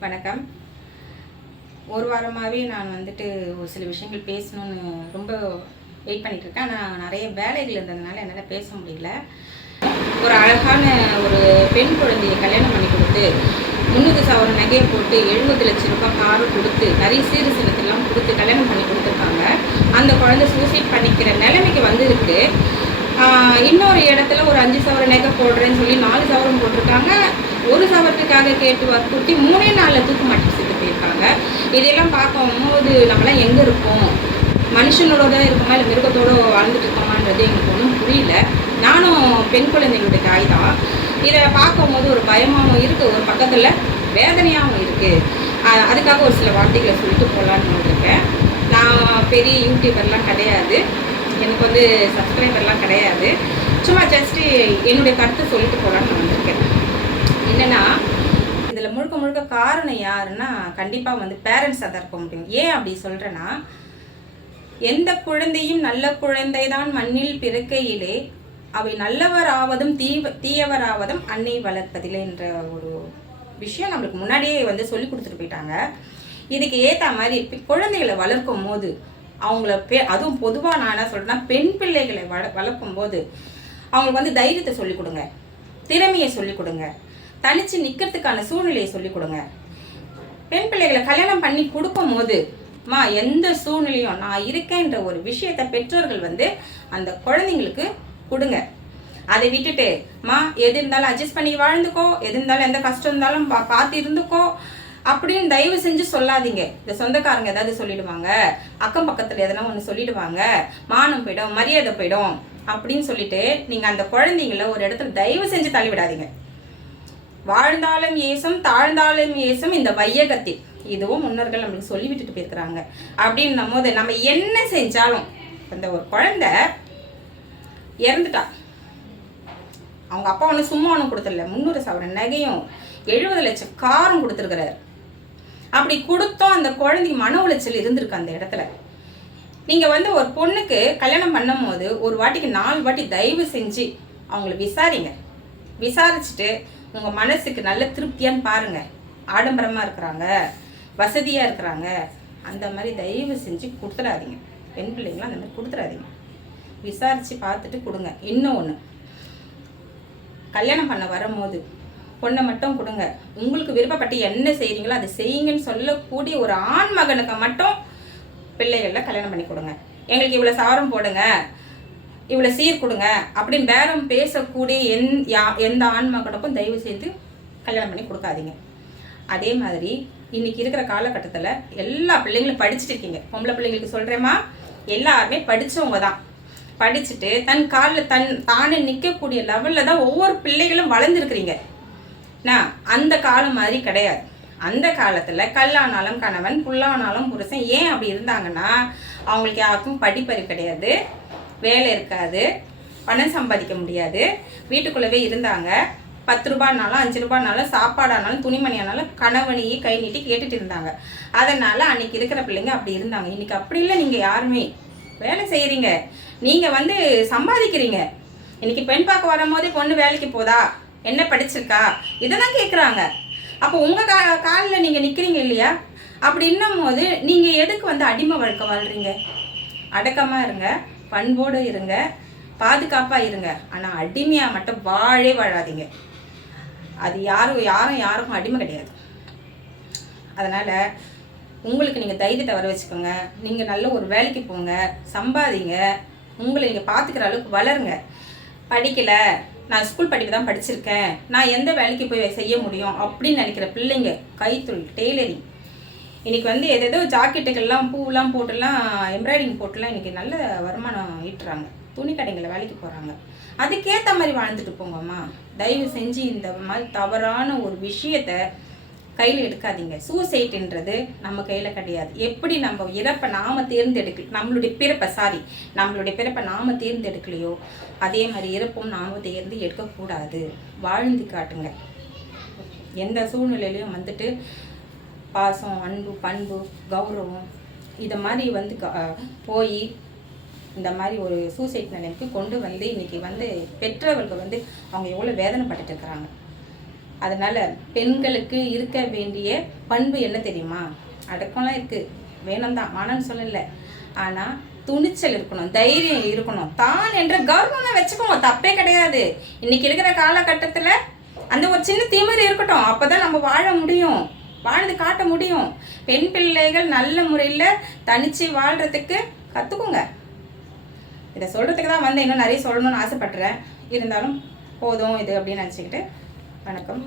வணக்கம். ஒரு வாரமாகவே நான் வந்துட்டு ஒரு சில விஷயங்கள் பேசணும்னு ரொம்ப வெயிட் பண்ணிகிட்ருக்கேன் இருக்கேன் ஆனால் நிறைய வேலைகள் இருந்ததுனால என்னால் பேச முடியல. ஒரு அழகான ஒரு பெண் குழந்தையை கல்யாணம் பண்ணி கொடுத்து முந்நூறு சவர நகையை போட்டு எழுபது லட்சம் ரூபாய் காரு கொடுத்து நிறைய சீறு சின்னத்தெல்லாம் கொடுத்து கல்யாணம் பண்ணி கொடுத்துருக்காங்க. அந்த குழந்தை சூசைட் பண்ணிக்கிற நிலைமைக்கு வந்திருக்கு. இன்னொரு இடத்துல ஒரு அஞ்சு சவர நகை போடுறேன்னு சொல்லி நாலு சவரம் போட்டிருக்காங்க. ஒரு சவரத்துக்காக கேட்டு வற்புறுத்தி மூணே நாளில் தூக்கு மாட்டி செத்து போயிருக்காங்க. இதையெல்லாம் பார்க்கும்போது நம்மளாம் எங்கே இருக்கோம்? மனுஷனோட தான் இருக்கோமா? இல்லை மிருகத்தோட வாழ்ந்துட்டு இருக்கோமான்றது எனக்கு ஒன்றும் புரியல. நானும் பெண் குழந்தைங்களுடைய தாய் தான். இதை பார்க்கும்போது ஒரு பயமாகவும் இருக்குது ஒரு பக்கத்தில் வேதனையாகவும் இருக்குது அதுக்காக ஒரு சில வார்த்தைகளை சொல்லிட்டு போகலான்னு வந்திருக்கேன் நான் பெரிய யூடியூபர்லாம் கிடையாது. எனக்கு வந்து சப்ஸ்கிரைபர்லாம் கிடையாது. சும்மா ஜஸ்ட்டு என்னுடைய கருத்தை சொல்லிட்டு போகலான்னு நான் வந்திருக்கேன். என்னென்னா இதில் முழுக்க முழுக்க காரணம் யாருன்னா கண்டிப்பாக வந்து பேரண்ட்ஸாக தான் இருக்க முடியும். ஏன் அப்படி சொல்கிறேன்னா எந்த குழந்தையும் நல்ல குழந்தைதான் மண்ணில் பிறக்கையிலே அவை நல்லவராவதும் தீவ தீயவராவதும் அன்னை வளர்ப்பதில்லை என்ற ஒரு விஷயம் நம்மளுக்கு முன்னாடியே வந்து சொல்லி கொடுத்துட்டு போயிட்டாங்க. இதுக்கு ஏற்ற மாதிரி இப்போ குழந்தைகளை வளர்க்கும் போது அவங்கள பெ அதுவும் பொதுவாக நான் என்ன சொல்கிறேன்னா பெண் பிள்ளைகளை வள வளர்க்கும் போது அவங்களுக்கு வந்து தைரியத்தை சொல்லிக் கொடுங்க. திறமையை சொல்லிக் கொடுங்க. தனிச்சு நிற்கிறதுக்கான சூழ்நிலையை சொல்லிக் கொடுங்க. பெண் பிள்ளைகளை கல்யாணம் பண்ணி கொடுக்கும் போது மா எந்த சூழ்நிலையும் நான் இருக்கேன்ற ஒரு விஷயத்த பெற்றோர்கள் வந்து அந்த குழந்தைங்களுக்கு கொடுங்க. அதை விட்டுட்டு மா எது இருந்தாலும் அட்ஜஸ்ட் பண்ணி வாழ்ந்துக்கோ எது இருந்தாலும் எந்த கஷ்டம் இருந்தாலும் பா பார்த்து இருந்துக்கோ அப்படின்னு தயவு செஞ்சு சொல்லாதீங்க. இந்த சொந்தக்காரங்க ஏதாவது சொல்லிடுவாங்க. அக்கம் பக்கத்தில் எதனா ஒன்று சொல்லிடுவாங்க. மானம் போயிடும் மரியாதை போயிடும் அப்படின்னு சொல்லிட்டு நீங்கள் அந்த குழந்தைங்கள ஒரு இடத்துல தயவு செஞ்சு தள்ளி விடாதீங்க. வாழ்ந்தாலும் ஏசும் தாழ்ந்தாலும் ஏசும் இந்த வையகத்தில். இதுவும் முன்னோர்கள் நம்மளுக்கு சொல்லி விட்டுட்டு போயிருக்கிறாங்க. அப்படின்னும் போது நம்ம என்ன செஞ்சாலும் அந்த ஒரு குழந்தை இறந்துட்டா. அவங்க அப்பா ஒன்று சும்மா ஒன்றும் கொடுத்துடல முந்நூறு சவரன் நகையும் எழுபது லட்சம் காரும் கொடுத்துருக்கிறாரு. அப்படி கொடுத்தோம் அந்த குழந்தைக்கு மன உளைச்சல் இருந்திருக்கு அந்த இடத்துல. நீங்கள் வந்து ஒரு பொண்ணுக்கு கல்யாணம் பண்ணும்போது ஒரு வாட்டிக்கு நாலு வாட்டி தயவு செஞ்சு அவங்கள விசாரிங்க. விசாரிச்சுட்டு உங்கள் மனசுக்கு நல்ல திருப்தியான்னு பாருங்கள் ஆடம்பரமாக இருக்கிறாங்க. வசதியாக இருக்கிறாங்க. அந்த மாதிரி தயவு செஞ்சு கொடுத்துடாதீங்க. பெண் பிள்ளைங்களாம் அந்த மாதிரி கொடுத்துடாதீங்க. விசாரித்து பார்த்துட்டு கொடுங்க. இன்னும் ஒன்று கல்யாணம் பண்ண வரும்போது பொண்ணை மட்டும் கொடுங்க. உங்களுக்கு விருப்பப்பட்டு என்ன செய்கிறீங்களோ அதை செய்யுங்கன்னு சொல்லக்கூடிய ஒரு ஆண் மகனுக்கு மட்டும் பிள்ளைகளில் கல்யாணம் பண்ணி கொடுங்க. எங்களுக்கு இவ்வளோ சாரம் போடுங்க. இவ்வளோ சீர் கொடுங்க அப்படின்னு பேரம் பேசக்கூடிய எந் யா எந்த ஆண் தயவு செய்து கல்யாணம் பண்ணி கொடுக்காதீங்க. அதே மாதிரி இன்னைக்கு இருக்கிற காலகட்டத்தில் எல்லா பிள்ளைங்களும் படிச்சுட்டு இருக்கீங்க. பொம்பளை பிள்ளைங்களுக்கு சொல்கிறேம்மா எல்லாருமே படித்தவங்க தான். படிச்சுட்டு தன் காலில் தன் தானே நிற்கக்கூடிய லெவலில் தான் ஒவ்வொரு பிள்ளைகளும் வளர்ந்துருக்குறீங்க. நான் அந்த காலம் மாதிரி கிடையாது. அந்த காலத்தில் கல்லானாலும் கணவன் புல்லானாலும் புருஷன் ஏன் அப்படி இருந்தாங்கன்னா அவங்களுக்கு யாருக்கும் படிப்பறிவு கிடையாது. வேலை இருக்காது. பணம் சம்பாதிக்க முடியாது. வீட்டுக்குள்ளவே இருந்தாங்க. பத்து ரூபானாலும் அஞ்சு ரூபானாலும் சாப்பாடானாலும் துணிமணியானாலும் கணவனையே கை நீட்டி கேட்டுட்டு இருந்தாங்க. அதனால் அன்றைக்கி இருக்கிற பிள்ளைங்க அப்படி இருந்தாங்க. இன்னைக்கு அப்படி இல்லை நீங்கள் யாருமே. வேலை செய்கிறீங்க நீங்கள் வந்து சம்பாதிக்கிறீங்க. இன்றைக்கி பெண் பார்க்க வரும்போதே பொண்ணு வேலைக்கு போதா? என்ன படிச்சிருக்கா? இதை தான் கேட்குறாங்க அப்போ உங்கள் கா காலில் நீங்கள் நிற்கிறீங்க இல்லையா? அப்படி போது நீங்கள் எதுக்கு வந்து அடிமை வழக்கம் வாழ்கிறீங்க அடக்கமாக இருங்க. பண்போடு இருங்க பாதுகாப்பாக இருங்க. ஆனால் அடிமையாக மட்டும் வாழே வாழாதீங்க. அது யாரும் யாரும் யாருக்கும் அடிமை கிடையாது. அதனால் உங்களுக்கு நீங்கள் தைரியத்தை வர வச்சுக்கோங்க. நீங்கள் நல்ல ஒரு வேலைக்கு போங்க. சம்பாதிங்க. உங்களை நீங்கள் பார்த்துக்கிற அளவுக்கு வளருங்க. படிக்கலை. நான் ஸ்கூல் படிப்பு தான் படிச்சிருக்கேன். நான் எந்த வேலைக்கு போய் செய்ய முடியும் அப்படின்னு நினைக்கிற பிள்ளைங்க கைத்தொழில் டெய்லரிங் இன்னைக்கு வந்து எதேதோ ஜாக்கெட்டுக்கெல்லாம் பூவெலாம் போட்டுலாம் எம்ப்ராய்டிங் போட்டுலாம் இன்னைக்கு நல்ல வருமானம் ஈட்டுறாங்க. துணி கடைங்களில் வேலைக்கு போகிறாங்க அதுக்கேற்ற மாதிரி வாழ்ந்துட்டு போங்கம்மா. தயவு செஞ்சு இந்த மாதிரி தவறான ஒரு விஷயத்த கையில் எடுக்காதீங்க. சூசைட்ன்றது நம்ம கையில் கிடையாது. எப்படி நம்ம இறப்பை நாம் தேர்ந்தெடுக்க நம்மளுடைய பிறப்பை சாரி நம்மளுடைய பிறப்பை நாம் தேர்ந்தெடுக்கலையோ அதே மாதிரி இறப்பும் நாம் தேர்ந்து எடுக்கக்கூடாது. வாழ்ந்து காட்டுங்க. எந்த சூழ்நிலையிலையும் வந்துட்டு பாசம் அன்பு பண்பு கௌரவம் இதை மாதிரி வந்து க- போய் இந்த மாதிரி ஒரு சூசைட் நிலைமைக்கு கொண்டு வந்து இன்னைக்கு வந்து பெற்றவர்கள் வந்து அவங்க எவ்வளோ வேதனைப்பட்டுட்டு இருக்கிறாங்க. அதனால் பெண்களுக்கு இருக்க வேண்டிய பண்பு என்ன தெரியுமா? அடக்கம்லாம் இருக்குது வேணும் தான். சொல்லலை. ஆனால் துணிச்சல் இருக்கணும் தைரியம் இருக்கணும். தான் என்ற கௌரவம் வச்சுக்கோங்க தப்பே கிடையாது. இன்னைக்கு இருக்கிற காலகட்டத்தில் அந்த ஒரு சின்ன திமிரு இருக்கட்டும். அப்போ தான் நம்ம வாழ முடியும். வாழ்ந்து காட்ட முடியும். பெண் பிள்ளைகள் நல்ல முறையில் தனிச்சு வாழ்கிறதுக்கு கற்றுக்குங்க இதை சொல்கிறதுக்கு தான் வந்து இன்னும் நிறைய சொல்லணும்னு ஆசைப்பட்றேன். இருந்தாலும் போதும் இது அப்படின்னு நினச்சிக்கிட்டு வணக்கம்.